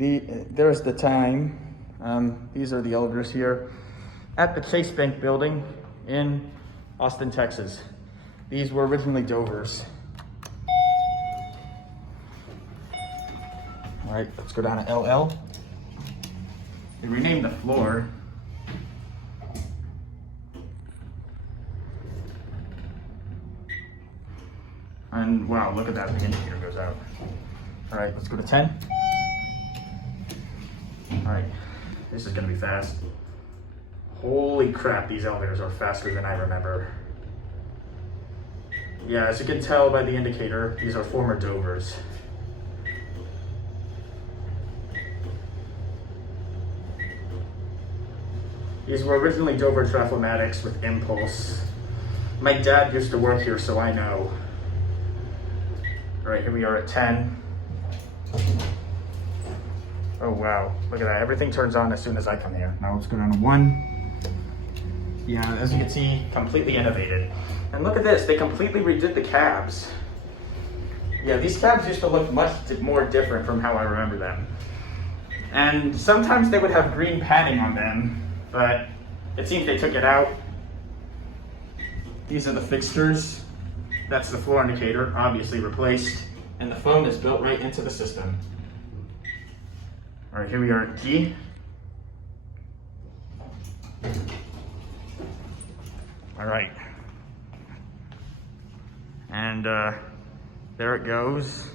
There's the time. These are the elevators here at the Chase Bank building in Austin, Texas. These were originally Dovers. All right, let's go down to LL. They renamed the floor. And wow, look at that, the indicator goes out. All right, let's go to 10. All right, this is gonna be fast. Holy crap, these elevators are faster than I remember. Yeah, as you can tell by the indicator, these are former Dovers. These were originally Dover Traflomatics with impulse. My dad used to work here, so I know. All right, here we are at 10. Oh wow, look at that. Everything turns on as soon as I come here. Now let's go down to 1. Yeah, as you can see, completely innovated. And look at this, they completely redid the cabs. Yeah, these cabs used to look much more different from how I remember them. And sometimes they would have green padding on them, but it seems they took it out. These are the fixtures. That's the floor indicator, obviously replaced. And the foam is built right into the system. All right, here we are at G. All right. And there it goes.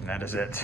And that is it.